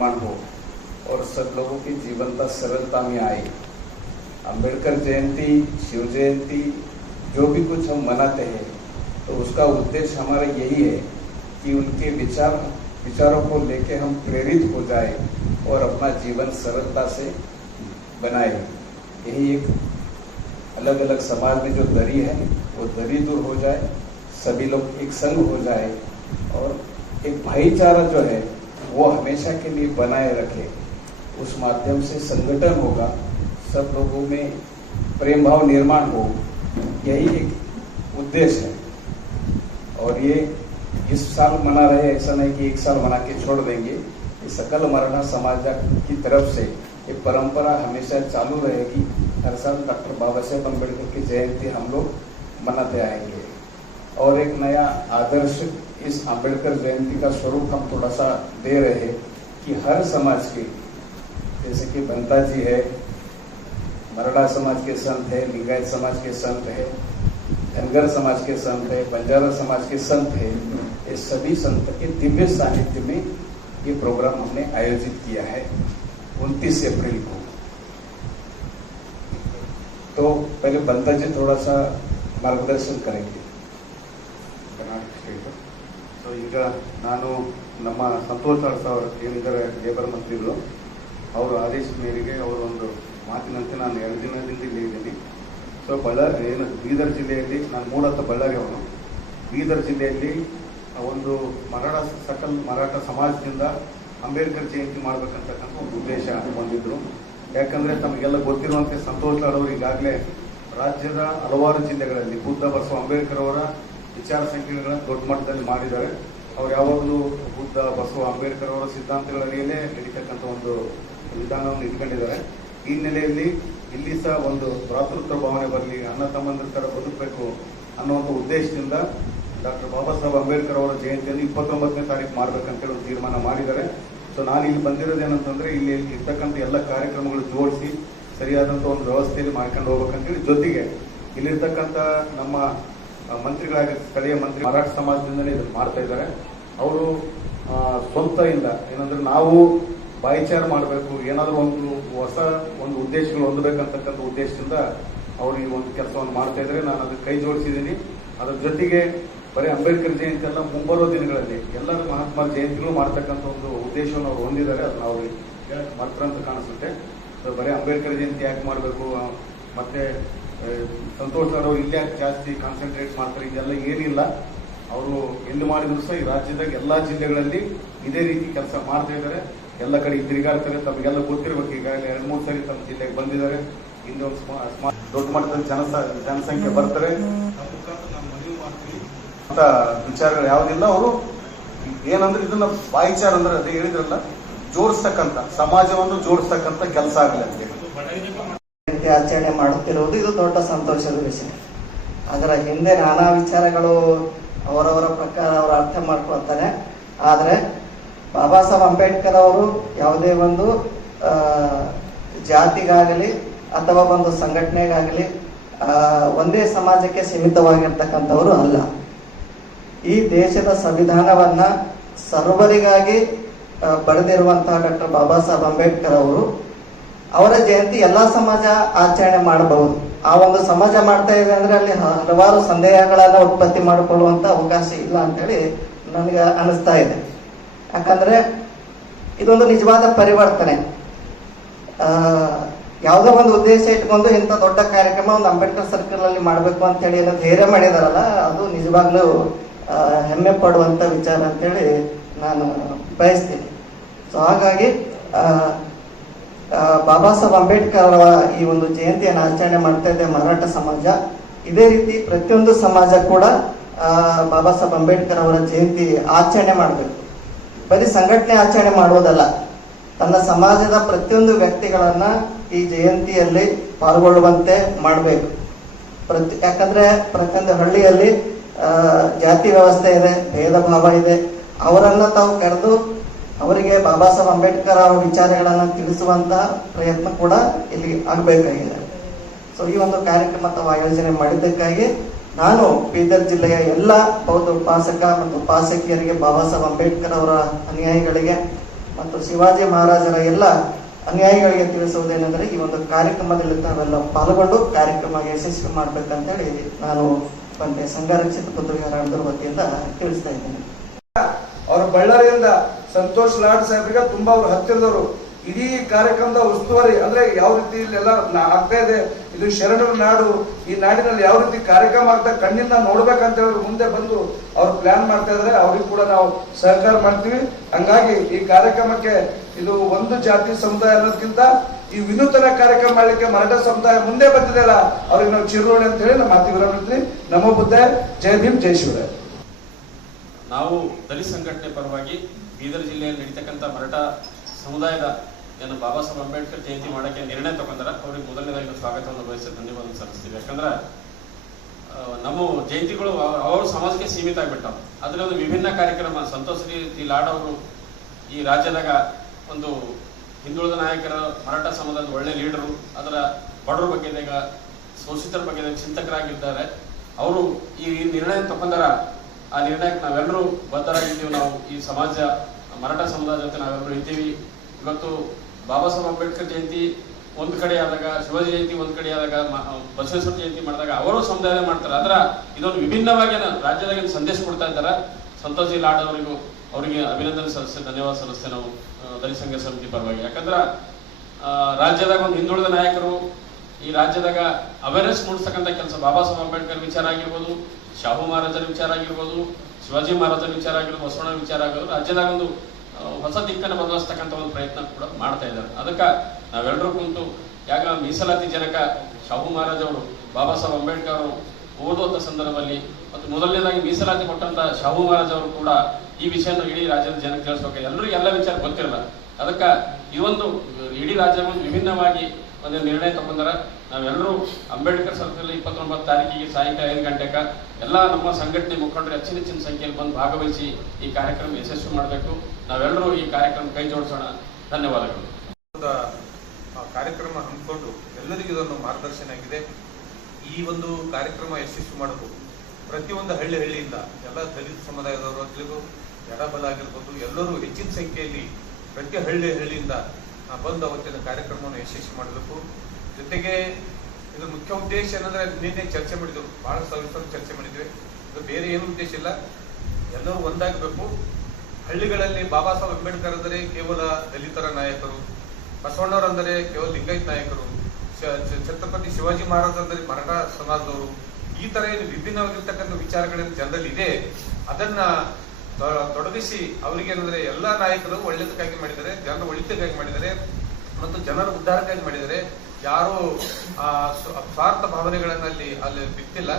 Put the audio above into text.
हो और सब लोगों की जीवनता सरलता में आए। अंबेडकर जयंती, शिव जयंती, जो भी कुछ हम मनाते हैं तो उसका उद्देश्य हमारा यही है कि उनके विचारों को लेके हम प्रेरित हो जाए और अपना जीवन सरलता से बनाए। यही एक अलग अलग समाज में जो दरी है वो दरी दूर हो जाए, सभी लोग एक संग हो जाए और एक भाईचारा जो है वो हमेशा के लिए बनाए रखे। उस माध्यम से संगठन होगा, सब लोगों में प्रेम भाव निर्माण हो, यही एक उद्देश्य है। और ये इस साल मना रहे, ऐसा नहीं कि एक साल मना के छोड़ देंगे। ये सकल मराठा समाज की तरफ से ये परंपरा हमेशा चालू रहेगी। हर साल डॉक्टर बाबा साहेब अम्बेडकर की जयंती हम लोग मनाते आएंगे। और एक नया आदर्श इस अम्बेडकर जयंती का स्वरूप हम थोड़ा सा दे रहे हैं कि हर समाज के, जैसे कि बंता जी है, मराठा समाज के संत है, लिंगायत समाज के संत है, धनगर समाज के संत है, बंजारा समाज के संत है, ये सभी संत के दिव्य सानिध्य में ये प्रोग्राम हमने आयोजित किया है 29 अप्रैल को। तो पहले बंता जी थोड़ा सा मार्गदर्शन करेंगे। ಸೊ ಈಗ ನಾನು ನಮ್ಮ ಸಂತೋಷ್ ಅರಸ್ ಅವರು ಏನಿದ್ದಾರೆ ಲೇಬರ್ ಮಂತ್ರಿಗಳು, ಅವರ ಆದೇಶದ ಮೇರೆಗೆ ಅವರ ಒಂದು ಮಾತಿನಂತೆ ನಾನು 2 ದಿನದಿಂದ ಇಲ್ಲಿ ಇದ್ದೀನಿ. ಸೊ ಬೀದರ್ ಜಿಲ್ಲೆಯಲ್ಲಿ ನಾನು ಮೂಲತಃ ಬಳ್ಳಾರಿ ಅವನು. ಬೀದರ್ ಜಿಲ್ಲೆಯಲ್ಲಿ ಒಂದು ಸಕಲ ಮರಾಠ ಸಮಾಜದಿಂದ ಅಂಬೇಡ್ಕರ್ ಜಯಂತಿ ಮಾಡಬೇಕಂತಕ್ಕಂಥ ಒಂದು ಉದ್ದೇಶ ಹೊಂದಿದ್ರು. ಯಾಕಂದ್ರೆ ತಮಗೆಲ್ಲ ಗೊತ್ತಿರುವಂತೆ ಸಂತೋಷ್ ಅವರು ಈಗಾಗಲೇ ರಾಜ್ಯದ ಹಲವಾರು ಜಿಲ್ಲೆಗಳಲ್ಲಿ ಬುದ್ಧ ಬಸವ ಅಂಬೇಡ್ಕರ್ ಅವರ ವಿಚಾರ ಸಂಕಿರಣಗಳನ್ನು ದೊಡ್ಡ ಮಟ್ಟದಲ್ಲಿ ಮಾಡಿದ್ದಾರೆ. ಅವ್ರು ಯಾವಾಗಲೂ ಬುದ್ಧ ಬಸವ ಅಂಬೇಡ್ಕರ್ ಅವರ ಸಿದ್ಧಾಂತಗಳ ಅಡಿಯಲ್ಲೇ ನಡೀತಕ್ಕಂಥ ಒಂದು ವಿಧಾನವನ್ನು ಇಟ್ಕೊಂಡಿದ್ದಾರೆ. ಈ ಹಿನ್ನೆಲೆಯಲ್ಲಿ ಇಲ್ಲಿ ಸಹ ಒಂದು ಭ್ರಾತೃತ್ವ ಭಾವನೆ ಬರಲಿ, ಅಣ್ಣ ತಮ್ಮಂದಿರ ತರ ಬದುಕಬೇಕು ಅನ್ನುವಂಥ ಉದ್ದೇಶದಿಂದ ಡಾಕ್ಟರ್ ಬಾಬಾ ಸಾಹೇಬ್ ಅಂಬೇಡ್ಕರ್ ಅವರ ಜಯಂತಿಯನ್ನು 29ನೇ ತಾರೀಕು ಮಾಡಬೇಕಂತೇಳಿ ಒಂದು ತೀರ್ಮಾನ ಮಾಡಿದ್ದಾರೆ. ಸೊ ನಾನು ಇಲ್ಲಿ ಬಂದಿರೋದೇನಂತಂದ್ರೆ ಇಲ್ಲಿ ಇರ್ತಕ್ಕಂಥ ಎಲ್ಲ ಕಾರ್ಯಕ್ರಮಗಳು ಜೋಡಿಸಿ ಸರಿಯಾದಂಥ ಒಂದು ವ್ಯವಸ್ಥೆಯಲ್ಲಿ ಮಾಡ್ಕೊಂಡು ಹೋಗ್ಬೇಕಂತೇಳಿ, ಜೊತೆಗೆ ಇಲ್ಲಿರ್ತಕ್ಕಂಥ ನಮ್ಮ ಮಂತ್ರಿಗಳಾಗಿ ಸ್ಥಳೀಯ ಮಂತ್ರಿ ಮರಾಠ ಸಮಾಜದಿಂದಲೇ ಇದನ್ನು ಮಾಡ್ತಾ ಇದ್ದಾರೆ. ಅವರು ಸ್ವಂತ ಇಲ್ಲ ಏನಂದ್ರೆ ನಾವು ಭಾಯಿಚಾರ ಮಾಡಬೇಕು, ಏನಾದರೂ ಹೊಸ ಉದ್ದೇಶಗಳು ಹೊಂದಬೇಕಂತಕ್ಕಂಥ ಉದ್ದೇಶದಿಂದ ಅವರು ಈ ಒಂದು ಕೆಲಸವನ್ನು ಮಾಡ್ತಾ ಇದ್ದಾರೆ. ನಾನು ಅದಕ್ಕೆ ಕೈ ಜೋಡಿಸಿದ್ದೀನಿ. ಅದರ ಜೊತೆಗೆ ಬರೀ ಅಂಬೇಡ್ಕರ್ ಜಯಂತಿ ಎಲ್ಲ ಮುಂಬರುವ ದಿನಗಳಲ್ಲಿ ಎಲ್ಲರೂ ಮಹಾತ್ಮ ಜಯಂತಿಗಳು ಮಾಡ್ತಕ್ಕಂಥ ಒಂದು ಉದ್ದೇಶವನ್ನು ಅವರು ಹೊಂದಿದ್ದಾರೆ. ಅದನ್ನ ಅವರು ಮಾಡ್ತಾರೆ ಅಂತ ಕಾಣಿಸುತ್ತೆ. ಬರೀ ಅಂಬೇಡ್ಕರ್ ಜಯಂತಿ ಯಾಕೆ ಮಾಡಬೇಕು, ಮತ್ತೆ ಸಂತೋಷ್ ಅವರು ಇಲ್ಲಿ ಯಾಕೆ ಜಾಸ್ತಿ ಕಾನ್ಸಂಟ್ರೇಟ್ ಮಾಡ್ತಾರೆ, ಇದೆಲ್ಲ ಏನಿಲ್ಲ. ಅವರು ಎಲ್ಲಿ ಮಾಡಿದ್ರು ಸಹ ಈ ರಾಜ್ಯದಾಗ ಎಲ್ಲಾ ಜಿಲ್ಲೆಗಳಲ್ಲಿ ಇದೇ ರೀತಿ ಕೆಲಸ ಮಾಡ್ತಾ ಇದ್ದಾರೆ. ಎಲ್ಲ ಕಡೆ ತಿರುಗಾಡ್ತಾರೆ. ತಮಗೆಲ್ಲ ಗೊತ್ತಿರಬೇಕು, ಈಗಾಗಲೇ 2-3 ಸರಿ ತಮ್ಮ ಜಿಲ್ಲೆಗೆ ಬಂದಿದ್ದಾರೆ. ಇಂದು ದೊಡ್ಡ ಮಟ್ಟದಲ್ಲಿ ಜನಸಂಖ್ಯೆ ಬರ್ತಾರೆ ಅಂತ ವಿಚಾರಗಳು ಯಾವುದಿಲ್ಲ. ಅವರು ಏನಂದ್ರೆ ಇದನ್ನ ಭಾಯಿಚಾರ ಅಂದ್ರೆ ಅದೇ ಹೇಳಿದ್ರಲ್ಲ, ಜೋಡಿಸ್ತಕ್ಕಂಥ ಸಮಾಜವನ್ನು ಜೋಡಿಸ್ತಕ್ಕಂಥ ಕೆಲಸ ಆಗಲಿ ಅಂತ ಹೇಳಿ ಆಚರಣೆ ಮಾಡುತ್ತಿರುವುದು ಇದು ದೊಡ್ಡ ಸಂತೋಷದ ವಿಷಯ. ಅದರ ಹಿಂದೆ ನಾನಾ ವಿಚಾರಗಳು ಅವರವರ ಪ್ರಕಾರ ಅವರು ಅರ್ಥ ಮಾಡ್ಕೊಳ್ತಾರೆ. ಆದರೆ ಬಾಬಾ ಸಾಹೇಬ್ ಅಂಬೇಡ್ಕರ್ ಅವರು ಯಾವುದೇ ಒಂದು ಜಾತಿಗಾಗಲಿ ಅಥವಾ ಒಂದು ಸಂಘಟನೆಗಾಗಲಿ ಒಂದೇ ಸಮಾಜಕ್ಕೆ ಸೀಮಿತವಾಗಿರ್ತಕ್ಕಂಥವರು ಅಲ್ಲ. ಈ ದೇಶದ ಸಂವಿಧಾನವನ್ನ ಸರ್ವರಿಗಾಗಿ ಬರೆದಿರುವಂತಹ ಡಾಕ್ಟರ್ ಬಾಬಾ ಸಾಹೇಬ್ ಅಂಬೇಡ್ಕರ್ ಅವರು ಅವರ ಜಯಂತಿ ಎಲ್ಲಾ ಸಮಾಜ ಆಚರಣೆ ಮಾಡಬಹುದು. ಆ ಒಂದು ಸಮಾಜ ಮಾಡ್ತಾ ಇದೆ ಅಂದ್ರೆ ಅಲ್ಲಿ ಹಲವಾರು ಸಂದೇಹಗಳನ್ನ ಉತ್ಪತ್ತಿ ಮಾಡಿಕೊಳ್ಳುವಂತ ಅವಕಾಶ ಇಲ್ಲ ಅಂತೇಳಿ ನನಗೆ ಅನಿಸ್ತಾ ಇದೆ. ಯಾಕಂದ್ರೆ ಇದೊಂದು ನಿಜವಾದ ಪರಿವರ್ತನೆ. ಯಾವುದೋ ಒಂದು ಉದ್ದೇಶ ಇಟ್ಕೊಂಡು ಇಂಥ ದೊಡ್ಡ ಕಾರ್ಯಕ್ರಮ ಒಂದು ಅಂಬೇಡ್ಕರ್ ಸರ್ಕಲ್ ಅಲ್ಲಿ ಮಾಡಬೇಕು ಅಂತೇಳಿ ಏನೋ ಧೈರ್ಯ ಮಾಡಿದಾರಲ್ಲ, ಅದು ನಿಜವಾಗ್ಲೂ ಹೆಮ್ಮೆ ಪಡುವಂತ ವಿಚಾರ ಅಂತೇಳಿ ನಾನು ಬಯಸ್ತೀನಿ. ಸೊ ಹಾಗಾಗಿ ಬಾಬಾ ಸಾಹೇಬ್ ಅಂಬೇಡ್ಕರ್ ಅವರ ಈ ಒಂದು ಜಯಂತಿಯನ್ನು ಆಚರಣೆ ಮಾಡ್ತಾ ಇದೆ ಮರಾಠ ಸಮಾಜ. ಇದೇ ರೀತಿ ಪ್ರತಿಯೊಂದು ಸಮಾಜ ಕೂಡ ಬಾಬಾ ಸಾಹೇಬ್ ಅಂಬೇಡ್ಕರ್ ಅವರ ಜಯಂತಿ ಆಚರಣೆ ಮಾಡಬೇಕು. ಬರೀ ಸಂಘಟನೆ ಆಚರಣೆ ಮಾಡುವುದಲ್ಲ, ತನ್ನ ಸಮಾಜದ ಪ್ರತಿಯೊಂದು ವ್ಯಕ್ತಿಗಳನ್ನ ಈ ಜಯಂತಿಯಲ್ಲಿ ಪಾಲ್ಗೊಳ್ಳುವಂತೆ ಮಾಡಬೇಕು. ಯಾಕಂದ್ರೆ ಪ್ರತಿಯೊಂದು ಹಳ್ಳಿಯಲ್ಲಿ ಜಾತಿ ವ್ಯವಸ್ಥೆ ಇದೆ, ಭೇದ ಭಾವ ಇದೆ. ಅವರನ್ನ ತಾವು ಕರೆದು ಅವರಿಗೆ ಬಾಬಾ ಸಾಹೇಬ್ ಅಂಬೇಡ್ಕರ್ ಅವರ ವಿಚಾರಗಳನ್ನು ತಿಳಿಸುವಂತಹ ಪ್ರಯತ್ನ ಕೂಡ ಇಲ್ಲಿ ಆಗಬೇಕಾಗಿದೆ. ಸೊ ಈ ಒಂದು ಕಾರ್ಯಕ್ರಮ ತಾವು ಆಯೋಜನೆ ಮಾಡಿದ್ದಕ್ಕಾಗಿ ನಾನು ಬೀದರ್ ಜಿಲ್ಲೆಯ ಎಲ್ಲ ಬೌದ್ಧ ಉಪಾಸಕ ಮತ್ತು ಉಪಾಸಕಿಯರಿಗೆ, ಬಾಬಾ ಸಾಹೇಬ್ ಅಂಬೇಡ್ಕರ್ ಅವರ ಅನುಯಾಯಿಗಳಿಗೆ ಮತ್ತು ಶಿವಾಜಿ ಮಹಾರಾಜರ ಎಲ್ಲ ಅನುಯಾಯಿಗಳಿಗೆ ತಿಳಿಸುವುದೇನೆಂದರೆ ಈ ಒಂದು ಕಾರ್ಯಕ್ರಮದಲ್ಲಿ ತಾವೆಲ್ಲ ಪಾಲ್ಗೊಂಡು ಕಾರ್ಯಕ್ರಮ ಯಶಸ್ವಿ ಮಾಡ್ಬೇಕಂತೇಳಿ ನಾನು ಬಂದೆ ಸಂಘ ರಕ್ಷಿತ ಪತ್ರಕರ್ತರ ವತಿಯಿಂದ ತಿಳಿಸ್ತಾ ಇದ್ದೇನೆ. ಅವ್ರ ಬಳ್ಳಾರಿಯಿಂದ ಸಂತೋಷ್ ಲಾಡ್ ಸಾಹೇಬ್ರಿಗೆ ತುಂಬಾ ಅವ್ರ ಹತ್ತಿರದವರು. ಇಡೀ ಕಾರ್ಯಕ್ರಮದ ಉಸ್ತುವಾರಿ ಅಂದ್ರೆ ಯಾವ ರೀತಿ ಇಲ್ಲೆಲ್ಲ ಆಗ್ತಾ ಇದೆ, ಇದು ಶರಣರ ನಾಡು, ಈ ನಾಡಿನಲ್ಲಿ ಯಾವ ರೀತಿ ಕಾರ್ಯಕ್ರಮ ಆಗ್ತಾ ಕಣ್ಣಿಂದ ನೋಡ್ಬೇಕಂತ ಹೇಳಿ ಮುಂದೆ ಬಂದು ಅವ್ರು ಪ್ಲಾನ್ ಮಾಡ್ತಾ ಇದ್ದಾರೆ. ಅವ್ರಿಗೆ ಕೂಡ ನಾವು ಸಹಕಾರ ಮಾಡ್ತೀವಿ. ಹಂಗಾಗಿ ಈ ಕಾರ್ಯಕ್ರಮಕ್ಕೆ ಇದು ಒಂದು ಜಾತಿ ಸಮುದಾಯ ಅನ್ನೋದಕ್ಕಿಂತ ಈ ವಿನೂತನ ಕಾರ್ಯಕ್ರಮ ಮಾಡ್ಲಿಕ್ಕೆ ಮರಾಠ ಸಮುದಾಯ ಮುಂದೆ ಬಂದಿದೆಯಲ್ಲ, ಅವ್ರಿಗೆ ನಾವು ಚಿರೋಣಿ ಅಂತ ಹೇಳಿ ನಮ್ಮ ಮಾತಿ ವಿರಾಮ. ನಮೋ ಬುದ್ಧ, ಜೈ ಭೀಮ್, ಜೈ ಶಿವರಾಯ. ನಾವು ದಲಿತ ಸಂಘಟನೆ ಪರವಾಗಿ ಬೀದರ್ ಜಿಲ್ಲೆಯಲ್ಲಿ ನಡೀತಕ್ಕಂಥ ಮರಾಠ ಸಮುದಾಯದ ಏನು ಬಾಬಾ ಸಾಹೇಬ್ ಅಂಬೇಡ್ಕರ್ ಜಯಂತಿ ಮಾಡೋಕ್ಕೆ ನಿರ್ಣಯ ತಗೊಂಡಾರ ಅವ್ರಿಗೆ ಮೊದಲನೇದಾಗಿ ಸ್ವಾಗತವನ್ನು ಬಯಸಿ ಧನ್ಯವಾದ ಸಲ್ಲಿಸ್ತೀವಿ. ಯಾಕಂದ್ರೆ ನಮ್ಮ ಜಯಂತಿಗಳು ಅವರು ಸಮಾಜಕ್ಕೆ ಸೀಮಿತ ಆಗಿಬಿಟ್ಟಾವ. ಅದರಲ್ಲಿ ಒಂದು ವಿಭಿನ್ನ ಕಾರ್ಯಕ್ರಮ ಸಂತೋಷ್ ಲಾಡ್ ಅವರು ಈ ರಾಜ್ಯದಾಗ ಒಂದು ಹಿಂದುಳಿದ ನಾಯಕರ ಮರಾಠ ಸಮುದಾಯದ ಒಳ್ಳೆ ಲೀಡರು, ಅದರ ಬಡವರ ಬಗ್ಗೆದಾಗ ಶೋಷಿತರ ಬಗ್ಗೆ ಚಿಂತಕರಾಗಿದ್ದಾರೆ. ಅವರು ಈ ನಿರ್ಣಯ ತಗೊಂಡಾರ. ಆ ನಿರ್ಣಯಕ್ಕೆ ನಾವೆಲ್ಲರೂ ಬದ್ಧರಾಗಿದ್ದೀವಿ. ನಾವು ಈ ಸಮಾಜ ಮರಾಠ ಸಮುದಾಯ ಜೊತೆ ನಾವೆಲ್ಲರೂ ಇದ್ದೀವಿ. ಇವತ್ತು ಬಾಬಾ ಸಾಹೇಬ್ ಅಂಬೇಡ್ಕರ್ ಜಯಂತಿ ಒಂದು ಕಡೆ ಆದಾಗ, ಶಿವಾಜಿ ಜಯಂತಿ ಒಂದು ಕಡೆ ಆದಾಗ, ಬಸವೇಶ್ವರ ಜಯಂತಿ ಮಾಡಿದಾಗ ಅವರು ಸಮುದಾಯ ಮಾಡ್ತಾರೆ. ಅದರ ಇದೊಂದು ವಿಭಿನ್ನವಾಗಿ ರಾಜ್ಯದಾಗ ಸಂದೇಶ ಕೊಡ್ತಾ ಇದ್ದಾರೆ. ಸಂತೋಷ್ ಲಾಡ್ ಅವರಿಗೆ ಅಭಿನಂದನೆ ಸಲ್ಲಿಸ್ತೇವೆ, ಧನ್ಯವಾದ ಸಲ್ಲಿಸ್ತೇವೆ ನಾವು ದಲಿತ ಸಂಘ ಸಮಿತಿ ಪರವಾಗಿ. ಯಾಕಂದ್ರೆ ರಾಜ್ಯದಾಗ ಒಂದು ಹಿಂದುಳಿದ ನಾಯಕರು ಈ ರಾಜ್ಯದಾಗ ಅವೇರ್ನೆಸ್ ಮೂಡಿಸ್ತಕ್ಕಂಥ ಕೆಲಸ ಬಾಬಾ ಸಾಹೇಬ್ ಅಂಬೇಡ್ಕರ್ ವಿಚಾರ ಆಗಿರ್ಬೋದು, ಶಾಹು ಮಹಾರಾಜರ ವಿಚಾರ ಆಗಿರ್ಬೋದು, ಶಿವಾಜಿ ಮಹಾರಾಜರ ವಿಚಾರ ಆಗಿರ್ಬೋದು, ಬಸವಣ್ಣ ವಿಚಾರ ಆಗಿರ್ಬೋದು, ರಾಜ್ಯದಾಗ ಒಂದು ಹೊಸ ದಿಕ್ಕನ್ನು ಬದಲಿಸ್ತಕ್ಕಂಥ ಒಂದು ಪ್ರಯತ್ನ ಕೂಡ ಮಾಡ್ತಾ ಇದ್ದಾರೆ. ಅದಕ್ಕೆ ನಾವೆಲ್ಲರೂ ಕುಂತು ಯಾಗ ಮೀಸಲಾತಿ ಜನಕ ಶಾಹು ಮಹಾರಾಜ್ ಅವರು ಬಾಬಾ ಸಾಹೇಬ್ ಅಂಬೇಡ್ಕರ್ ಅವರು ಓದುವಂಥ ಸಂದರ್ಭದಲ್ಲಿ ಮತ್ತು ಮೊದಲನೇದಾಗಿ ಮೀಸಲಾತಿ ಕೊಟ್ಟಂತ ಶಾಹು ಮಹಾರಾಜ್ ಅವರು ಕೂಡ ಈ ವಿಷಯವನ್ನು ಇಡೀ ರಾಜ್ಯದ ಜನಕ್ಕೆ ತಿಳಿಸ್ಬೇಕು. ಎಲ್ಲರಿಗೂ ಎಲ್ಲ ವಿಚಾರ ಗೊತ್ತಿರಲ್ಲ. ಅದಕ್ಕೆ ಈ ಒಂದು ಇಡೀ ರಾಜ್ಯ ಒಂದು ವಿಭಿನ್ನವಾಗಿ ಒಂದು ನಿರ್ಣಯ ತಗೊಂಡಾರ. ನಾವೆಲ್ಲರೂ ಅಂಬೇಡ್ಕರ್ ಸರ್ಕಲ್ 29 ತಾರೀಕಿಗೆ ಸಾಯಂಕಾಲ 5 ಗಂಟೆಗೆ ಎಲ್ಲ ನಮ್ಮ ಸಂಘಟನೆ ಮುಖಂಡರು ಹೆಚ್ಚಿನ ಸಂಖ್ಯೆಯಲ್ಲಿ ಬಂದು ಭಾಗವಹಿಸಿ ಈ ಕಾರ್ಯಕ್ರಮ ಯಶಸ್ವಿ ಮಾಡಬೇಕು. ನಾವೆಲ್ಲರೂ ಈ ಕಾರ್ಯಕ್ರಮ ಕೈ ಜೋಡಿಸೋಣ. ಧನ್ಯವಾದಗಳು. ಕಾರ್ಯಕ್ರಮ ಹಮ್ಮಿಕೊಂಡು ಎಲ್ಲರಿಗೂ ಇದೊಂದು ಮಾರ್ಗದರ್ಶನ ಆಗಿದೆ. ಈ ಒಂದು ಕಾರ್ಯಕ್ರಮ ಯಶಸ್ವಿ ಮಾಡಲು ಪ್ರತಿಯೊಂದು ಹಳ್ಳಿಯಿಂದ ಎಲ್ಲ ದಲಿತ ಸಮುದಾಯದವರು ಆಗಿರ್ಬೋದು, ಎಡಬಲ ಆಗಿರ್ಬೋದು, ಎಲ್ಲರೂ ಹೆಚ್ಚಿನ ಸಂಖ್ಯೆಯಲ್ಲಿ ಪ್ರತಿ ಹಳ್ಳಿಯಿಂದ ಬಂದು ಅವತ್ತಿನ ಕಾರ್ಯಕ್ರಮವನ್ನು ಯಶಸ್ವಿ ಮಾಡಬೇಕು. ಜೊತೆಗೆ ಇದರ ಮುಖ್ಯ ಉದ್ದೇಶ ಏನಂದ್ರೆ ನಿನ್ನೆ ಚರ್ಚೆ ಮಾಡಿದ್ರು, ಬಹಳ ಸವಿಸ್ತಾರ ಚರ್ಚೆ ಮಾಡಿದ್ವಿ. ಇದು ಬೇರೆ ಏನು ಉದ್ದೇಶ ಇಲ್ಲ, ಎಲ್ಲರೂ ಒಂದಾಗಬೇಕು. ಹಳ್ಳಿಗಳಲ್ಲಿ ಬಾಬಾ ಸಾಹೇಬ್ ಅಂಬೇಡ್ಕರ್ ಅಂದರೆ ಕೇವಲ ದಲಿತರ ನಾಯಕರು, ಬಸವಣ್ಣವರಂದರೆ ಕೇವಲ ಲಿಂಗಾಯತ್ ನಾಯಕರು, ಛತ್ರಪತಿ ಶಿವಾಜಿ ಮಹಾರಾಜ್ ಅಂದರೆ ಮರಾಠ ಸಮಾಜದವರು, ಈ ತರ ಏನು ವಿಭಿನ್ನವಾಗಿರ್ತಕ್ಕಂಥ ವಿಚಾರಗಳಲ್ಲಿ ಜನರಲ್ಲಿ ಇದೆ. ಅದನ್ನ ತೊಡಗಿಸಿ ಅವರಿಗೇನಂದ್ರೆ ಎಲ್ಲಾ ನಾಯಕರು ಒಳ್ಳೆದಕ್ಕಾಗಿ ಮಾಡಿದ್ದಾರೆ, ಜನರ ಒಳಿತಕ್ಕಾಗಿ ಮಾಡಿದ್ದಾರೆ ಮತ್ತು ಜನರ ಉದ್ಧಾರಕ್ಕಾಗಿ ಮಾಡಿದ್ದಾರೆ. ಯಾರು ಸ್ವಾರ್ಥ ಭಾವನೆಗಳಲ್ಲಿ ಅಲ್ಲಿ ಬಿತ್ತಿಲ್ಲ.